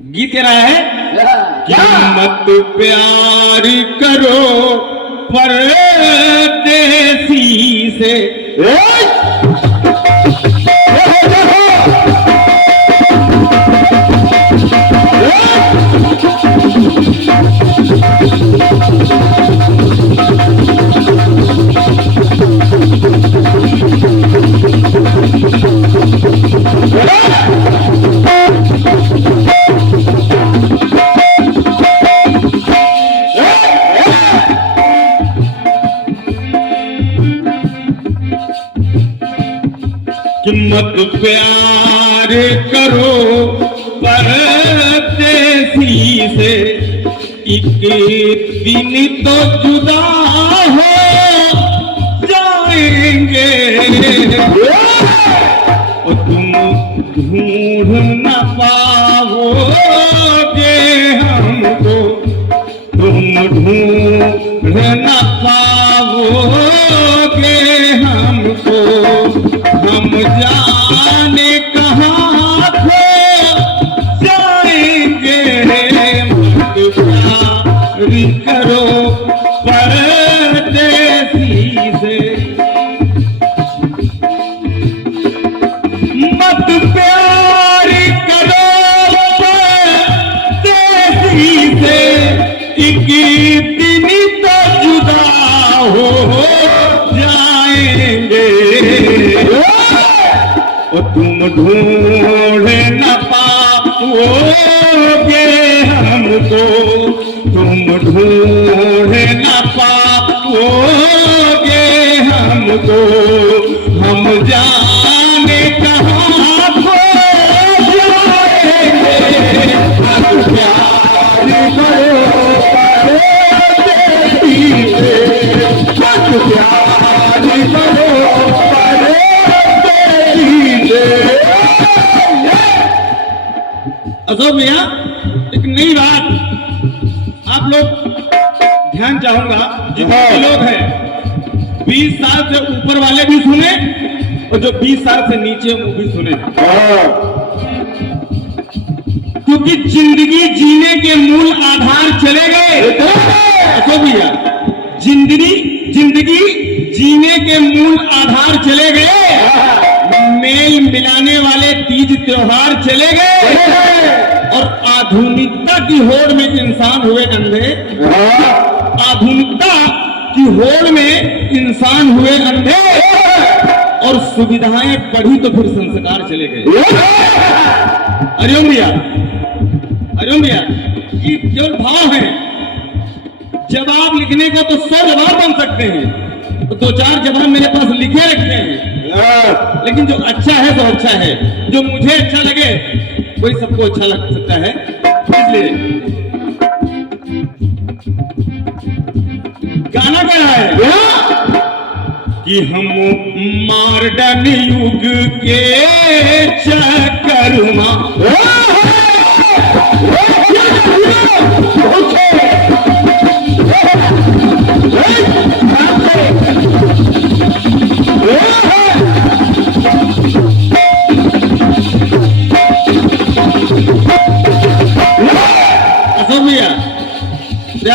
गीत कह रहा है कि मत प्यार करो परदेसी से। कि मत प्यार करो परदेसी से, एक दिन तो जुदा हो जाएंगे। और तुम ढूंढ न पाओगे हमको, तुम ढूंढ न पाओगे हमको, हम जाने कहाँ खो जाएंगे। मत प्यार करो परदेसी से, मत प्यार करो परदेसी से, एक दिन तो जुदा हो जाएंगे। और तुम ढूंढ न पाओगे हमको, तुम ढूंढ न पाओगे हमको, हम जाने कहाँ खो जाएंगे। मत प्यार करो परदेसी से, मत प्यार करो अशोक भैया। एक नई बात आप लोग ध्यान चाहूंगा, जितने लोग हैं 20 साल से ऊपर वाले भी सुने और जो 20 साल से नीचे वो भी सुने, क्योंकि जिंदगी जीने के मूल आधार चले गए। अशोक भैया, जिंदगी जीने के मूल आधार चले गए, मेल मिलाने वाले तीज त्योहार चले गए, और आधुनिकता की होड़ में इंसान हुए अंधे। आधुनिकता की होड़ में इंसान हुए अंधे, और सुविधाएं बढ़ी तो फिर संस्कार चले गए। हरिओम भैया, हरिओम भैया, ये केवल भाव है। जवाब लिखने का तो 100 जवाब बन सकते हैं, तो 2-4 जवाब मेरे पास लिखे रखे हैं, लेकिन जो अच्छा है तो अच्छा है, जो मुझे अच्छा लगे वही सबको अच्छा लग सकता है। इसलिए गाना कह रहा है कि हम मॉडर्न युग के चक्कर में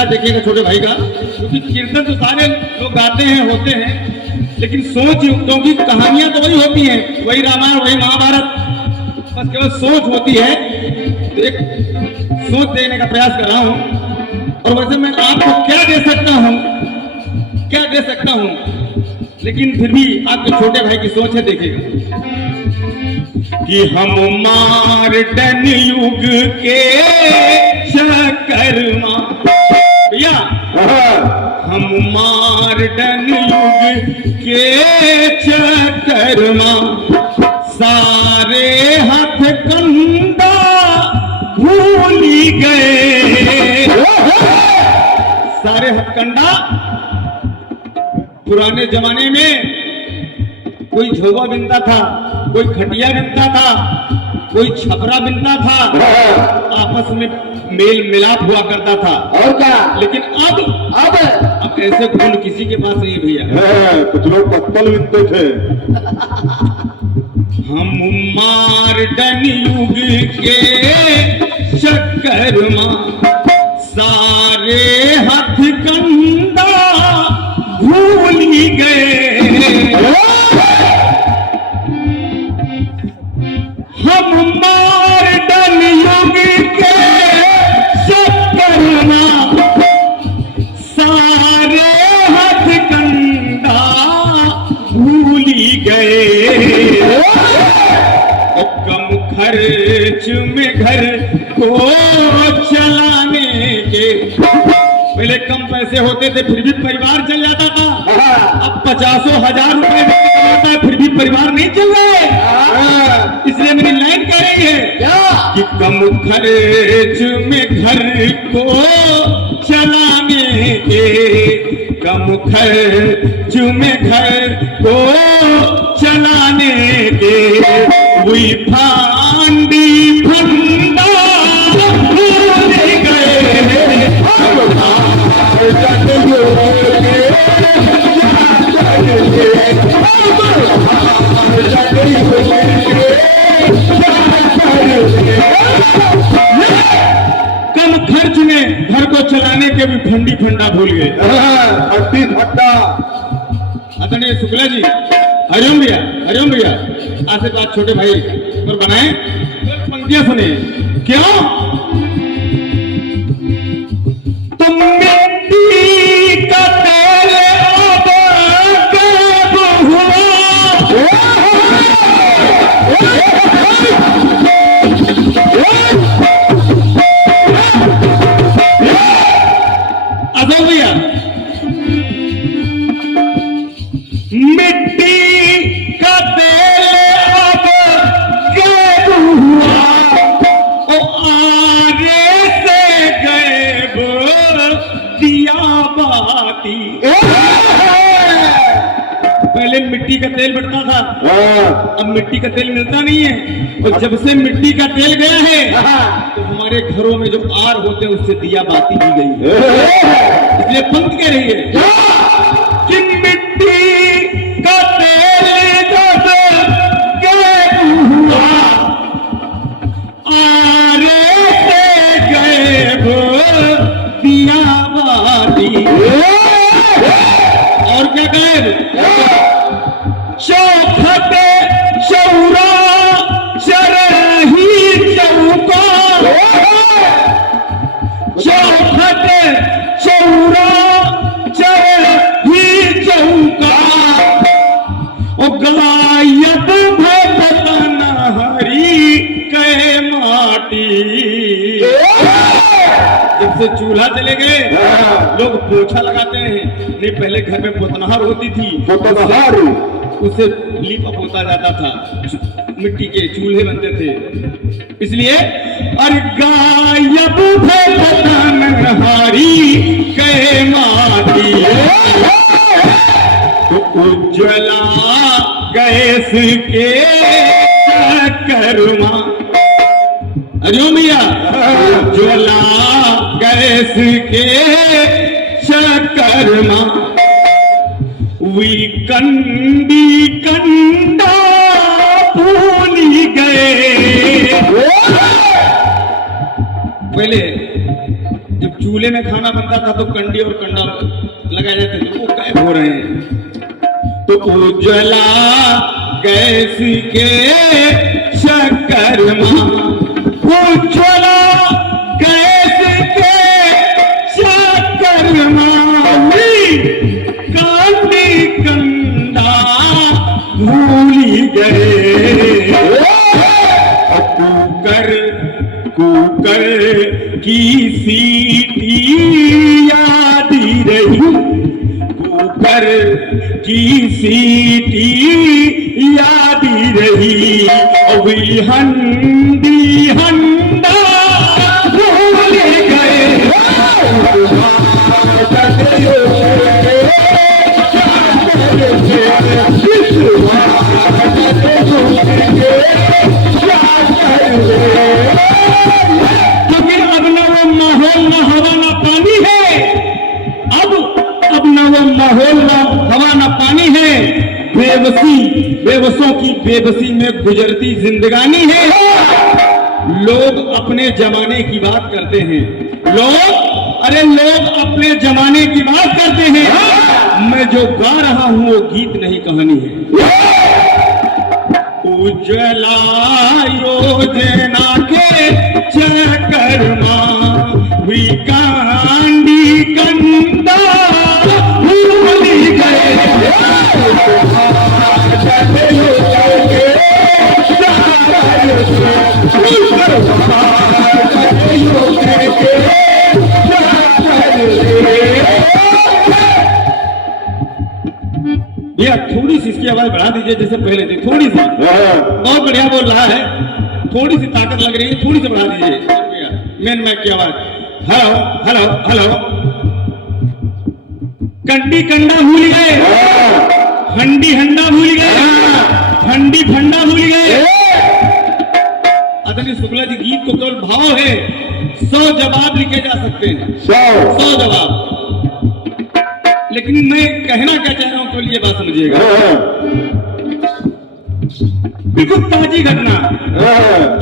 देखिएगा छोटे भाई का, क्योंकि कीर्तन तो सारे लोग गाते हैं होते हैं, लेकिन सोच, क्योंकि कहानियां तो वही होती हैं, वही रामायण वही महाभारत, बस केवल सोच होती है। तो एक सोच देने का प्रयास कर रहा हूं। और वैसे मैं आपको क्या दे सकता हूं, लेकिन फिर भी आपके छोटे भाई की सोच है, देखिएगा कि हम मॉडर्न युग के चक्कर में, भैया हम मॉडर्न युग के चक्कर में सारे हथकंडा भूल गए। सारे हथकंडा, पुराने जमाने में कोई झोवा बिनता था, कोई खटिया बिनता था, कोई छपरा बिनता था, आपस में मेल मिलाप हुआ करता था। और क्या, लेकिन अब ऐसे गुण किसी के पास नहीं भैया। कुछ लोग पत्तल बिनते थे। हम मॉडर्न युग के चक्कर में सारे हथकंडा भूल ही गए। हम मॉडर्न युग के चक्कर में सारे हथकंडा भूल ही गए। और कम खर्च में घर को चलाने के, पहले कम पैसे होते थे फिर भी परिवार चल जाता था, अब 50,000 रुपए व्यक्ति कमाता है फिर भी परिवार नहीं चल रहा है। इसलिए मेरी लाइन कह रही है कि कम खर्च में घर को चलाने के, कम खर्च में घर को चलाने के, वही फांडी फंडा भूल गए। कम खर्च में घर को चलाने के भी फंडी फंडा भूल गए। फंडी फंडा। आदरणीय शुक्ला जी, हरिओम भैया, हरिओम भैया, आशीर्वाद छोटे भाई पर बनाए। पंक्तियां सुने। क्यों? तुम मिट्टी का तेल अब कब हुआ, अजय भैया, मिट्टी का तेल अब कब हुआ, ओ आगे से गए दिया बाती। पहले मिट्टी का तेल बढ़ता था, अब मिट्टी का तेल मिलता नहीं है। और जब से मिट्टी का तेल गया है तो हमारे घरों में जो आर होते हैं उससे दिया बाती भी गई है। इसलिए पंक्ति कह रही है कि मिट्टी का तेल जब गए हुआ, आरे से गए दिया बाती। और क्या कहे? चौखट चौरा चरही चौका, चौखट चौरा चरही चौका, ओ गायब भगतन हरी कहे माटी। जब से चूल्हा चले गए लोग पोछा लगाते हैं, नहीं पहले घर में पोतनहार होती थी, पोतनहार उससे लीपा पोता जाता था, मिट्टी के चूल्हे बनते थे। इसलिए अरे गायब भगतन हारी कहे माटी, तो उज्ज्वला गैस के चक्कर में, हरिओम भैया, उज्ज्वला गैस के चक्कर में वी कंडी कंडा भूल गए। पहले जब चूल्हे में खाना बनता था तो कंडी और कंडा लगाए जाते थे, वो गायब हो रहे हैं। तो उज्ज्वला गैस के चक्कर में, उज्ज्वला गैस के चक्कर में कंडी कंडा भूल गए। कुकर कुकर की सीटी याद रही, कुकर की सीटी याद रही, अभी हंडी हंडा भूल गए। क्योंकि अब न वो माहौल न हवा न पानी है, अब न वो माहौल न हवा न पानी है। वे बेबसी, बेबसों की बेबसी में गुजरती जिंदगानी है। लोग अपने जमाने की बात करते हैं, लोग अपने जमाने की बात करते हैं। मैं जो गा रहा हूं वो गीत नहीं कहानी है। उज्ज्वला योजना के चक्करमा हुई कांडी कंडा भूल गए। भैया थोड़ी सी इसकी आवाज बढ़ा दीजिए, जैसे पहले थी थोड़ी सी। बहुत बढ़िया बोल रहा है, थोड़ी सी ताकत लग रही है, थोड़ी सी बढ़ा दीजिए भैया मेन माइक की आवाज। Hello hello hello. कंडी कंडा भूल गए, हंडी हंडा भूल गए, फंडी फंडा भूल गए। आदरणीय शुक्ला जी, गीत को केवल भाव है, 100 जवाब लिखे जा सकते हैं, 100 जवाब। लेकिन मैं कहना क्या चाह रहा हूं केवल ये बात समझिएगा। बिल्कुल ताजी घटना,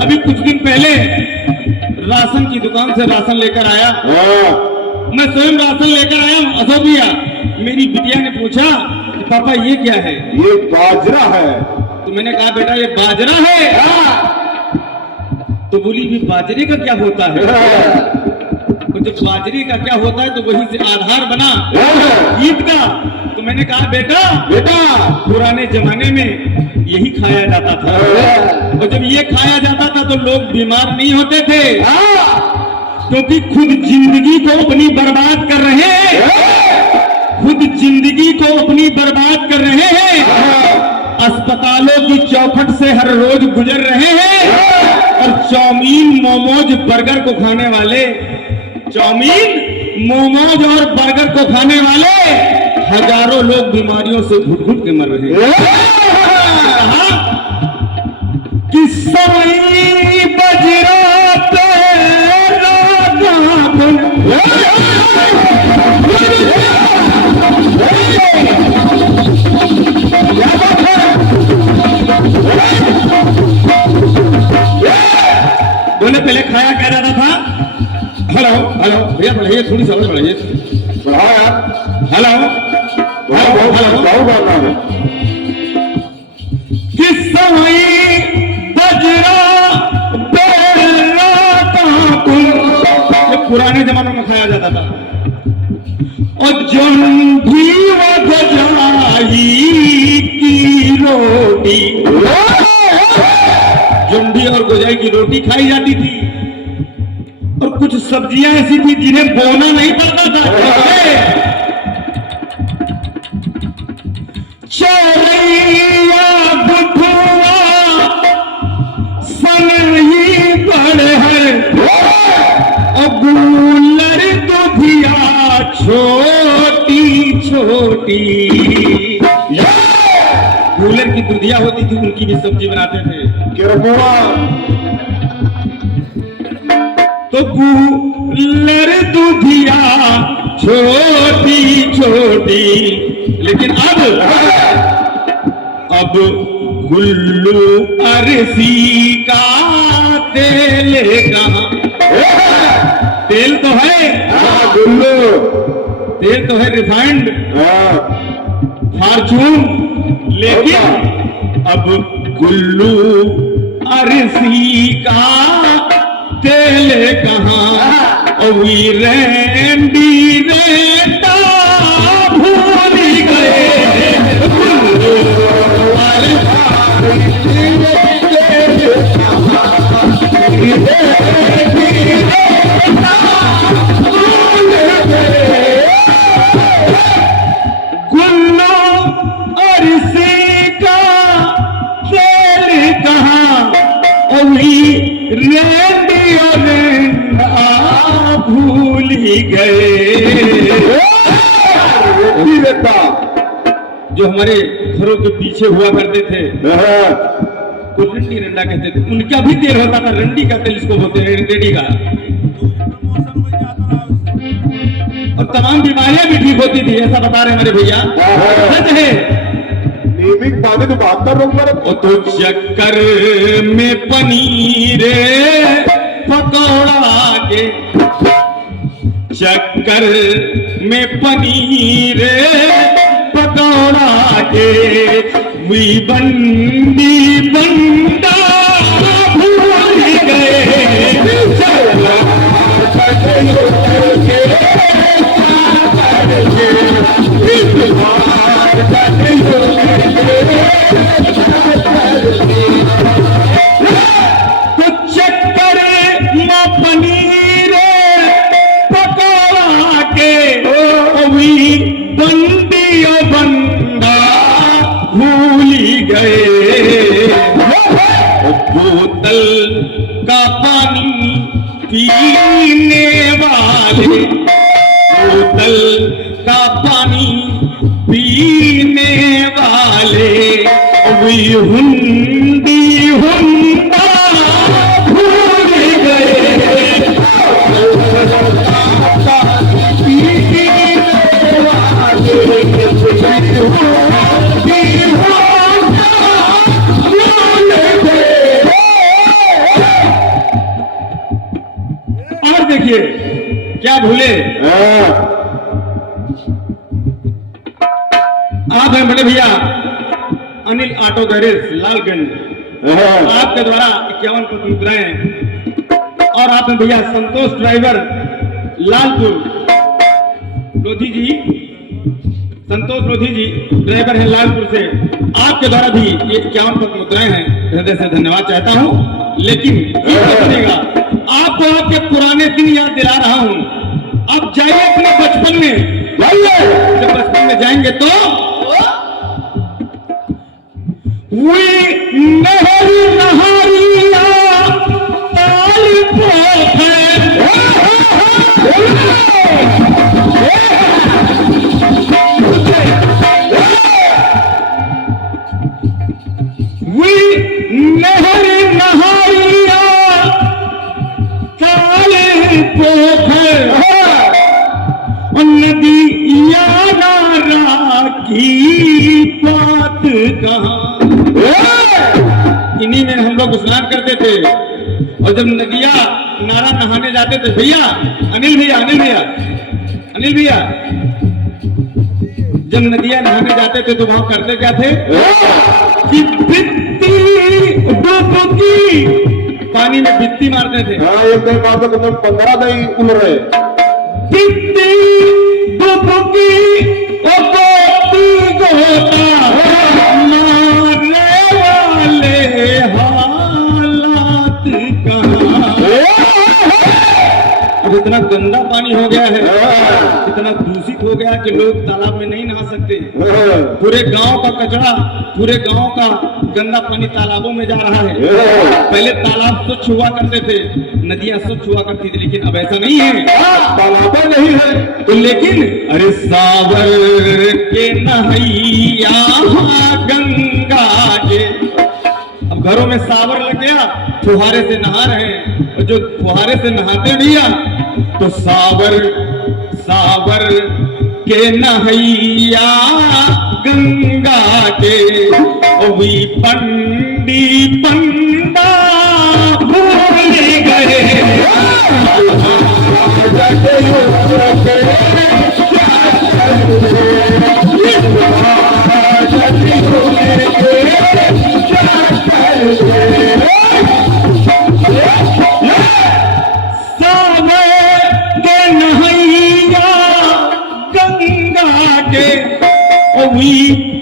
अभी कुछ दिन पहले राशन की दुकान से राशन लेकर आया। मैं स्वयं राशन लेकर आया हूं। अशोक भैया, मेरी बिटिया ने पूछा कि पापा ये क्या है? ये बाजरा है। तो मैंने कहा बेटा ये बाजरा है। तो बोली भी बाजरे का क्या होता है? तो जब बाजरे का क्या होता है तो वहीं से आधार बना ईद का। तो मैंने कहा बेटा पुराने जमाने में यही खाया जाता था, और जब ये खाया जाता था तो लोग बीमार नहीं होते थे, क्योंकि खुद जिंदगी को अपनी बर्बाद कर रहे हैं, खुद जिंदगी को अपनी बर्बाद कर रहे हैं। अस्पतालों की चौखट से हर रोज गुजर रहे हैं, और चाउमीन मोमोज बर्गर को खाने वाले, चाउमीन मोमोज और बर्गर को खाने वाले हजारों लोग बीमारियों से घुट घुट के मर रहे हैं। कि सोई बजरा तेरा गाभन, बोले पहले खाया क्या जाता था? हेलो हेलो भैया बढ़ाइए, थोड़ी सी आवाज बढ़ाइए। बढ़ाओ यार। Hello hello. किस्सा वही बजरा बेला काकुल, ये पुराने जमानों में खाया जाता था। और जंभी व गजाई की रोटी, जुंडी और गोजाई की रोटी खाई जाती थी। और कुछ सब्जियां ऐसी थी जिन्हें बोना नहीं पड़ता था। चौरैया बुधुआ सनही बड़हर, और गूलर दुधिया छोटी छोटी। गूलर की दुधिया होती थी, उनकी भी सब्जी बनाते थे। तो गूलर दुधिया छोटी छोटी। लेकिन अब गुल्लू अरसी का तेल कहां? तेल तो है गुल्लू, तेल तो है रिफाइंड, फॉर्चून, लेकिन अब गुल्लू अरसी का तेल कहां? वीरेंडी रेता भूल गए। गुल्लू अरसी का तेल कहां? भूल ही गए। जो हमारे घरों के पीछे हुआ करते थे तो रंडी रंडा कहते थे, उनका भी तेल होता था, रंडी का तेल इसको बोलते हैं, रेडी का। और तमाम बीमारियां भी ठीक होती थी, ऐसा बता रहे हमारे भैया। सच है, नीमिक पानी तो 72 लोग मरे। ओ तो चक्कर में पनीर पकौड़ा के, चक्कर में पनीर पकौड़ा के, वी बंदी बंदा भूल गए। तो चक्कर में पनीर पकौड़ा के, वी बंदी बंदा भूल गए। बोतल का पानी पीने वाले, बोतल का पानी पीने वाले, वी हुंडी हुंडा भूल गए। और देखिए क्या भूले, आप हैं बड़े भैया अनिल ऑटो गैरेज लालगंज, आपके द्वारा 51 पत्र मुद्राएं, और आप हैं भैया संतोष ड्राइवर लालपुर लोधी जी, संतोष लोधी जी ड्राइवर हैं लालपुर से, आपके द्वारा भी ये 51 पत्र मुद्राएं हैं, हृदय से धन्यवाद चाहता हूं। लेकिन सुनिएगा, आपको आपके पुराने दिन याद दिला रहा हूं। आप जाइए अपने बचपन में, जब बचपन में जाएंगे तो वी नहरी नहारिया ताल पोखर, वी नहरी नहारिया ताल पोखर, नदी या नारा की बात कहाँ। इन्हीं में हम लोग स्नान करते थे, और जब नदिया नारा नहाने जाते थे, भैया अनिल भैया अनिल भैया अनिल भैया, जब नदिया नहाने जाते थे तो वहां करते क्या थे कि बित्ती डुबकी, पानी में बित्ती मारते थे। एक दिन मारते तो 15 दिन उड़ रहे। बित्ती डुबकी गोती गोता, मारने वाले हालात कहाँ। अब इतना गंदा पानी हो गया है, इतना दूषित हो गया कि लोग तालाब में नहीं नहा सकते। पूरे गांव का कचरा, पूरे गांव का गंदा पानी तालाबों में जा रहा है। पहले तालाब स्वच्छ हुआ करते थे, नदियां स्वच्छ हुआ करती थी, लेकिन अब ऐसा नहीं है, तालाबें नहीं है। तो लेकिन अरे सावर के नहैया गंगा के, अब घरों में सावर लग गया, फुहारे से नहा रहे हैं, और जो फुहारे से नहाते भैया तो सावर सावर के नहैया गंगा के, वी पंडी पंडा भूल गए।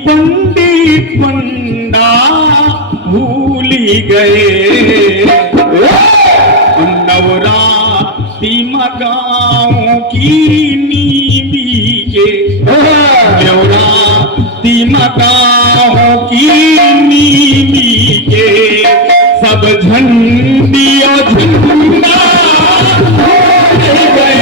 पंडित पंडा भूली गए। नवरात्रि गाँव की नीवी के, नवरात्रि गाँव की नीवी के, सब झंडी और झंडा भूल गए।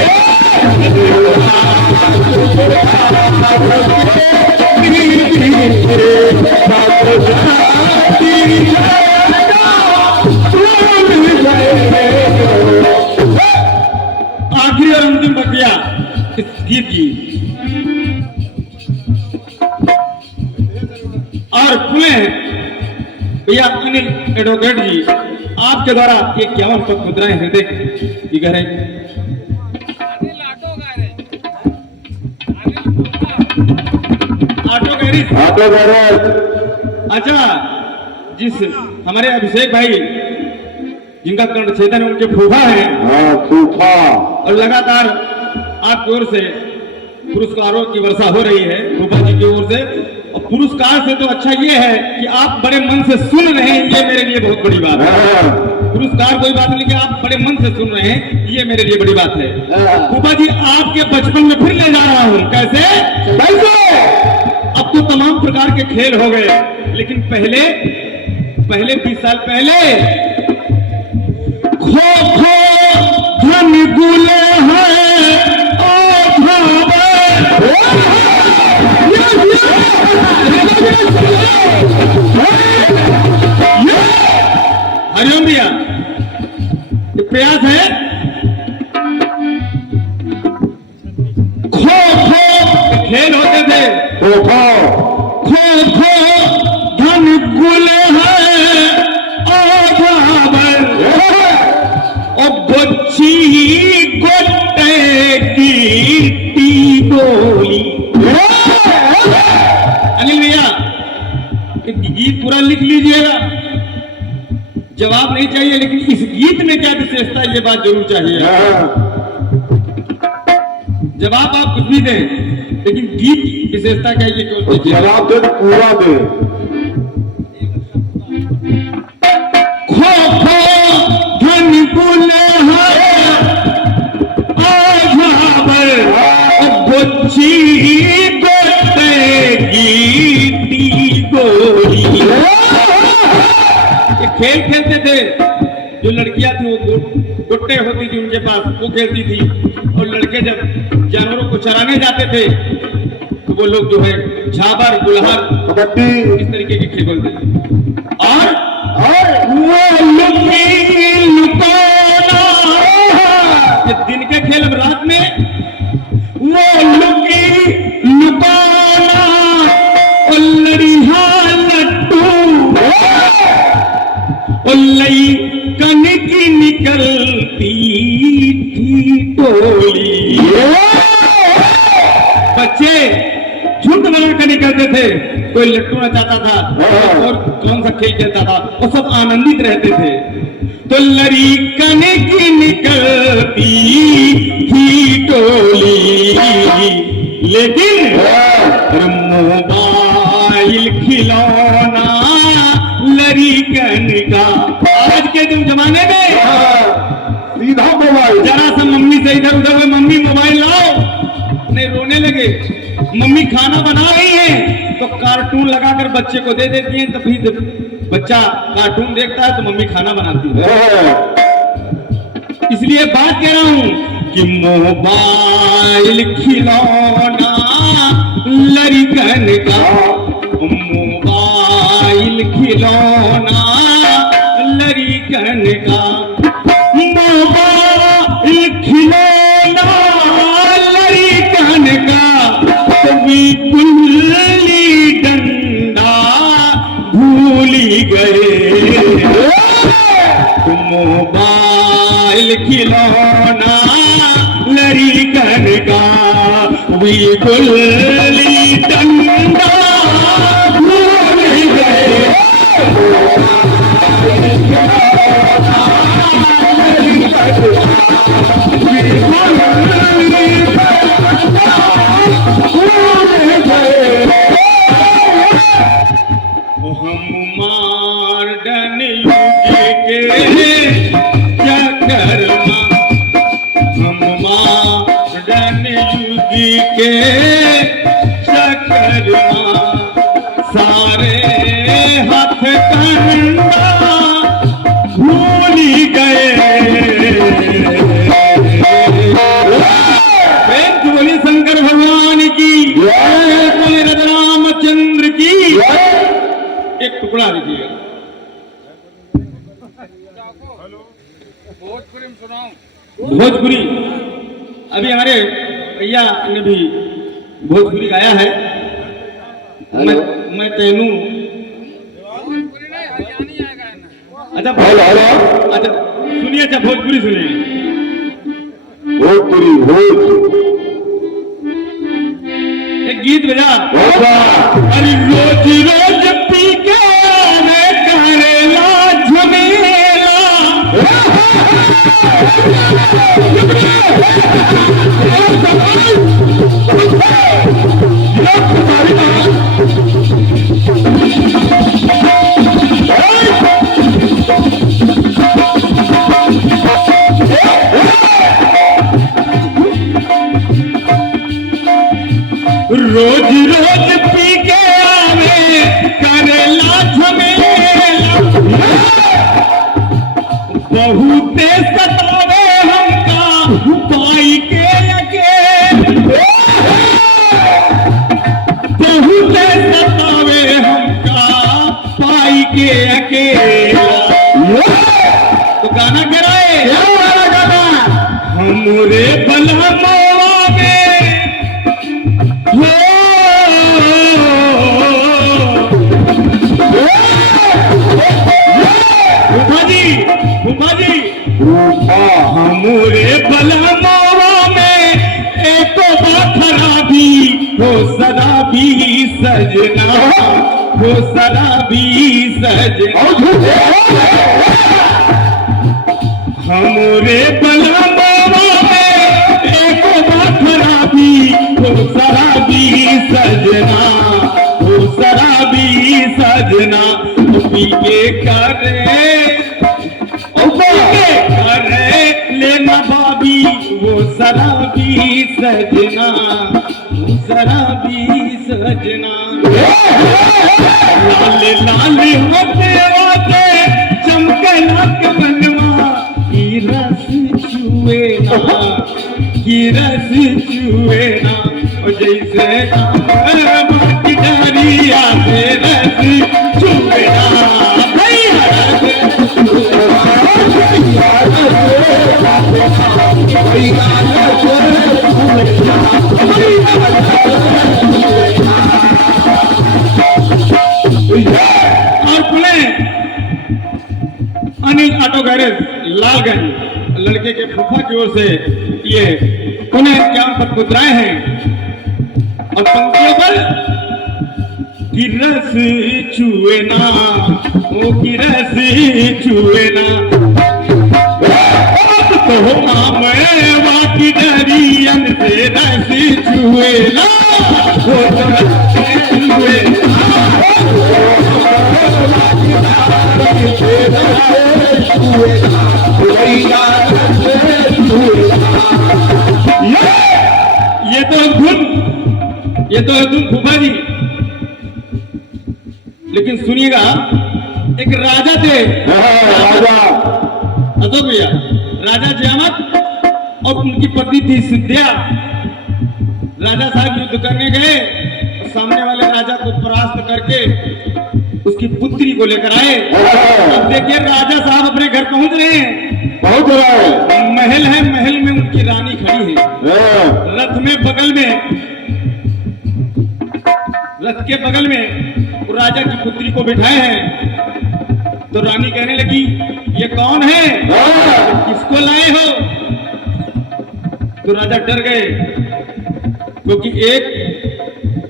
आखिरी और अंतिम बतिया इस गीत की, और एडवोकेट जी, आपके द्वारा ये 51 पद मुद्राएं हृदय की गहराई। Auto garage. Auto garage. अच्छा, जिस हमारे अभिषेक भाई जिनका कर्णछेदन उनके फूफा है, हाँ फूफा। और लगातार आपकी ओर से पुरस्कारों की वर्षा हो रही है फूफा जी की ओर से। और पुरस्कार से तो अच्छा ये है कि आप बड़े मन से सुन रहे हैं, ये मेरे लिए बहुत बड़ी बात है। पुरस्कार कोई बात नहीं कि आप बड़े मन से सुन रहे हैं, ये मेरे लिए बड़ी बात है। फूफा जी, आपके बचपन में फिर ले जा रहा हूँ। कैसे? अब तो तमाम प्रकार के खेल हो गए, लेकिन पहले 20 साल पहले खो खो धन गुले हैं ओ भावे। हरिओम भैया, ये प्रयास है। खो खो खेल होते थे, खो खो खो धन गुले हैं ओ भावे। गोची गोटे की बोली। अनिल भैया, गीत पूरा लिख लीजिएगा, जवाब नहीं चाहिए, लेकिन इस गीत में क्या विशेषता है ये बात जरूर चाहिए। जवाब आप कुछ भी दें, लेकिन गीत की विशेषता क्या है ये क्यों दीजिए? जवाब दे तो पूरा दे। खो खो धन गुले हैं आझावर, गोची गोटे गीती गोली। ये खेल खेलते थे, जो लड़कियां थी वो गुट्टे होती थी उनके पास, वो खेलती थी। और लड़के जब जानवरों को चराने जाते थे तो वो लोग जो है झाबर गुलहर कबड्डी इस तरीके के खेल खेलते थे। और वो लुकी लुकाना, ये दिन के खेल। अब रात में वो लुकी लुकाना और लड़िया लट्टू और लई कन की निकलती थी टोली। बच्चे झुंड बनाकर निकलते थे, कोई लट्टू नचाता था और कौन सा खेल खेलता था, और सब आनंदित रहते थे। तो लड़ी कन की निकलती थी टोली, लेकिन मोबाइल खिलौना लड़ीकन का। आज के जमाने में सीधा मोबाइल। जरा सा मम्मी से इधर उधर हुए, मम्मी मोबाइल लाओ, नहीं रोने लगे। मम्मी खाना बना रही है तो कार्टून लगाकर बच्चे को दे देती है, तो फिर बच्चा कार्टून देखता है तो मम्मी खाना बनाती है। इसलिए बात कह रहा हूं कि मोबाइल खिलौना लड़ीकन का, मोबाइल खिलौना लड़ीकन का, मोबाइल खिलौना लड़ीकन का। कभी गुल्ली डंडा भूली गए, मोबाइल खिलौना लड़ीकन का, वी गुल्ली डंडा भूल गए। हम मॉडर्न युग के चक्कर में, हम मॉडर्न युग के चक्कर में सारे हाथ कंडा भूल गए। बोली शंकर भगवान की, बोले रामचंद्र की। एक टुकड़ा दीजिएगा। भोजपुरी अभी हमारे भैया ने भी भोजपुरी गाया है। मैं तेनू अच्छा हेलो हेलो अच्छा सुनिए, अच्छा भोजपुरी सुनिए। भोजपुरी भोज एक गीत बजा। होगा अरे रोज रोज पी के आवे करेला झमेला, रोज रोज पी के आवे करेला झमेला, बहुते सतावे हमका पाई के अकेले, बहुते सतावे हमका पाई के अकेला। तो गाना कराए गाना हमरे बलमवा में फूफा जी हमरे बलमवा में एको खराबी हो शराबी सजना, हो शराबी सजना। हमरे बलमवा में एको खराबी हो शराबी सजना, हो शराबी सजना। पी के करे लेना भाभी वो शराबी सजना, वो शराबी सजना। लाल लाल होते होते चमके नाक बनवा की रस छुए ना, की रस छुए ना। और जैसे की डरिया से रस छुए ना, और खुले अनिल ऑटो गैरेज लालगंज लड़के के फूफा की ओर से ये उन्हें ज्ञान पत्र मुद्राएं हैं और पंक्तियों पर गिरस छुए ना, ओ गिरस छुए ना। तो मैं वाकी डरियन से रस छुए ना, वो रस छुए ये तो धुन फूफा जी। लेकिन सुनिएगा, एक राजा थे राजा अशोक भैया, राजा जयामत और उनकी पत्नी थी सिद्धिया। राजा साहब युद्ध करने गए, सामने वाले राजा को परास्त करके उसकी पुत्री को लेकर आए। अब देखिए राजा साहब अपने घर पहुंच रहे हैं, पहुंच रहा है, महल है, महल में उनकी रानी खड़ी है। रथ में बगल में, रथ के बगल में वो राजा की पुत्री को बिठाए हैं। तो रानी कहने लगी, ये कौन है, किसको लाए हो? तो राजा डर गए, क्योंकि एक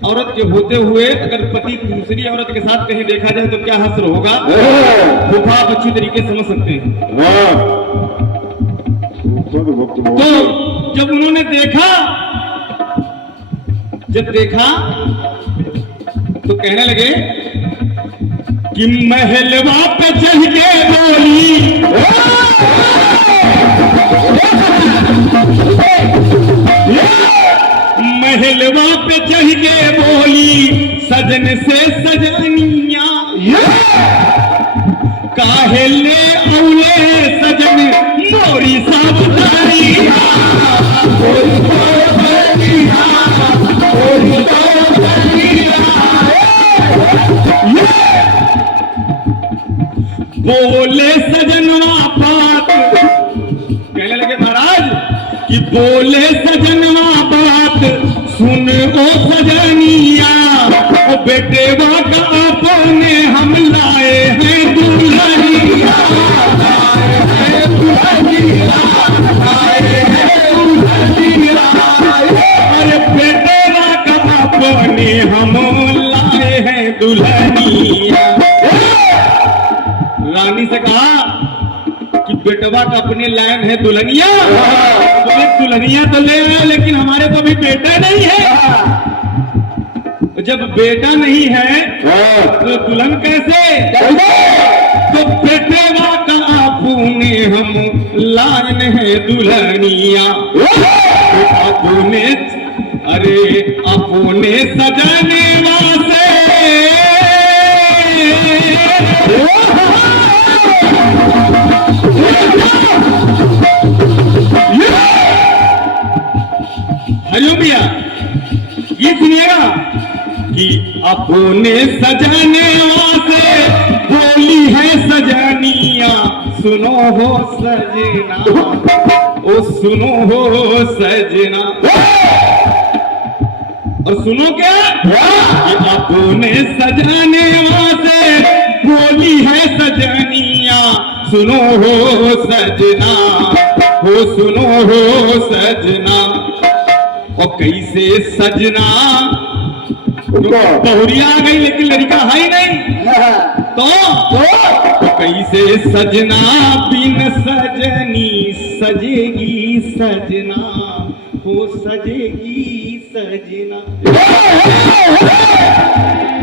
औरत के होते हुए अगर पति दूसरी औरत के साथ कहीं देखा जाए तो क्या हश्र होगा, फूफा आप अच्छी तरीके समझ सकते हैं। तो जब उन्होंने देखा, जब देखा तो कहने लगे कि महलवा पे चढ़ के बोली, महलवा पे चढ़ के बोली, सजन से सजनिया काहे ले औले सजन मोरी सावधानिया। बोले सजनवा बात, कहने लगे महाराज कि बोले सजनवा बात सुन ओ सजनिया, ओ बेटे का अपने हम लाए हैं दुल्हनिया। अरे बेटवा का अपने हम लाए हैं दुल्हनिया। रानी से कहा कि बेटवा का अपने लायन है दुल्हनिया। बोले दुल्हनिया तो ले आए लेकिन हमारे तो अभी बेटा नहीं है। जब बेटा नहीं है तो दुल्हन कैसे? तो बेटवा का अपने हम लायन है दुल्हनिया। अपने अरे अपने सजने वासे हरिओम भैया ये सुनिएगा कि अपने सजने वासे बोली है सजनिया। सुनो हो सजना, ओ सुनो हो सजना। और सुनो क्या? कि अपने सजने वासे बोली है सजनिया। सुनो हो सजना, हो सुनो हो सजना। और कैसे सजना बहुरिया आ गई लेकिन लड़का है ही नहीं। तो कैसे सजना बिन सजनी सजेगी सजना, हो सजेगी सजना।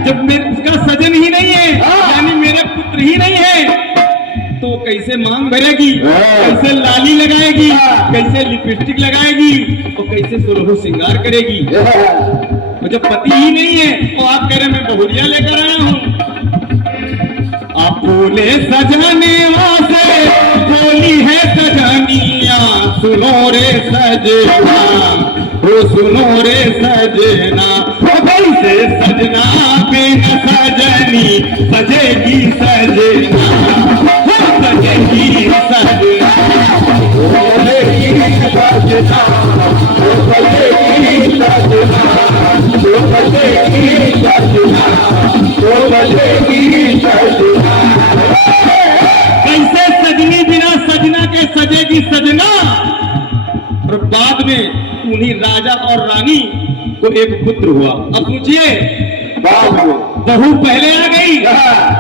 जब मेरे उसका सजन ही नहीं है यानी मेरे पुत्र ही नहीं है तो कैसे मांग भरेगी, कैसे लाली लगाएगी, कैसे लिपस्टिक लगाएगी और कैसे सुलहो श्रृंगार करेगी। और जब पति ही नहीं है तो आप कह रहे मैं बहुरिया लेकर आया हूं। अपने सजने वासे बोली है सजनिया। सुनो रे सजना, हो सुनो रे सजना। कैसे सजना बिन सजनी सजेगी सजना, हो सजेगी सजना, सजेगी सजना, हो सजेगी सजना, हो सजेगी सजना, हो सजेगी सजना। कैसे सजनी बिना सजना के सजेगी सजना। और बाद में उन्हीं राजा और रानी को एक पुत्र हुआ। अब सोचिए बहू पहले आ गई,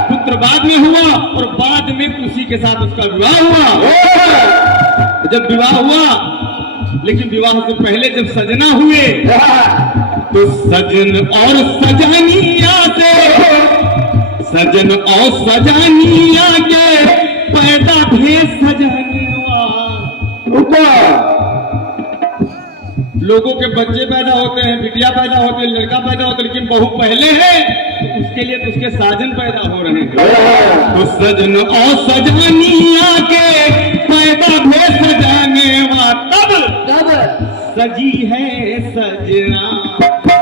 पुत्र बाद में हुआ और बाद में उसी के साथ उसका विवाह हुआ। जब विवाह हुआ लेकिन विवाह से पहले जब सजना हुए तो सजन और सजनिया से, सजन और सजनिया के पैदा थे सजनवा। लोगों के बच्चे पैदा होते हैं, बिटिया पैदा होते हैं, लड़का पैदा होता है, लेकिन बहू पहले है तो उसके लिए तो उसके साजन पैदा हो रहे हैं। तो सजन और सजनिया के पैदा थे सजनवा। तब सजी है सजना,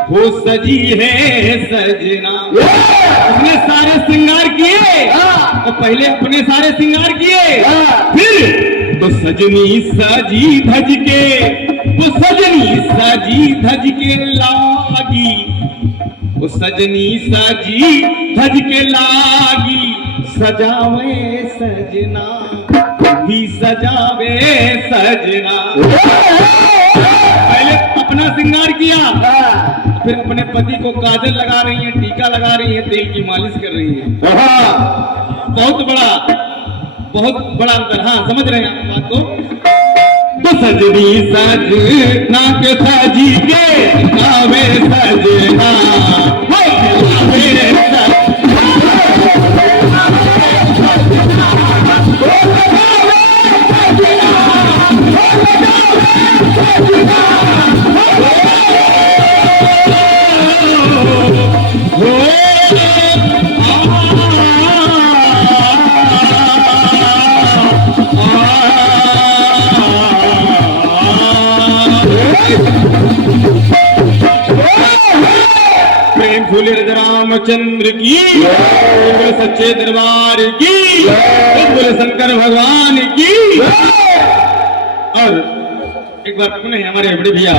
वो सजी है सजना। उसने सारे श्रृंगार किए तो पहले अपने सारे श्रृंगार किए, फिर तो सजनी सजी धज के, वो सजनी सजी धज के लागी, वो सजनी सजी धज के लागी। सजावे सजना भी सजावे सजना। पहले अपना श्रृंगार किया, फिर अपने पति को काजल लगा रही है, टीका लगा रही है, तेल की मालिश कर रही है। बहुत बड़ा अंतर। हाँ समझ रहे हैं आप बात को। तो सजनी सजना के सजी के गावे सजना, प्रेम फूले रामचंद्र की, बोले सच्चे दरबार की, बोले शंकर भगवान की। और एक बात सुने हमारे बड़े भैया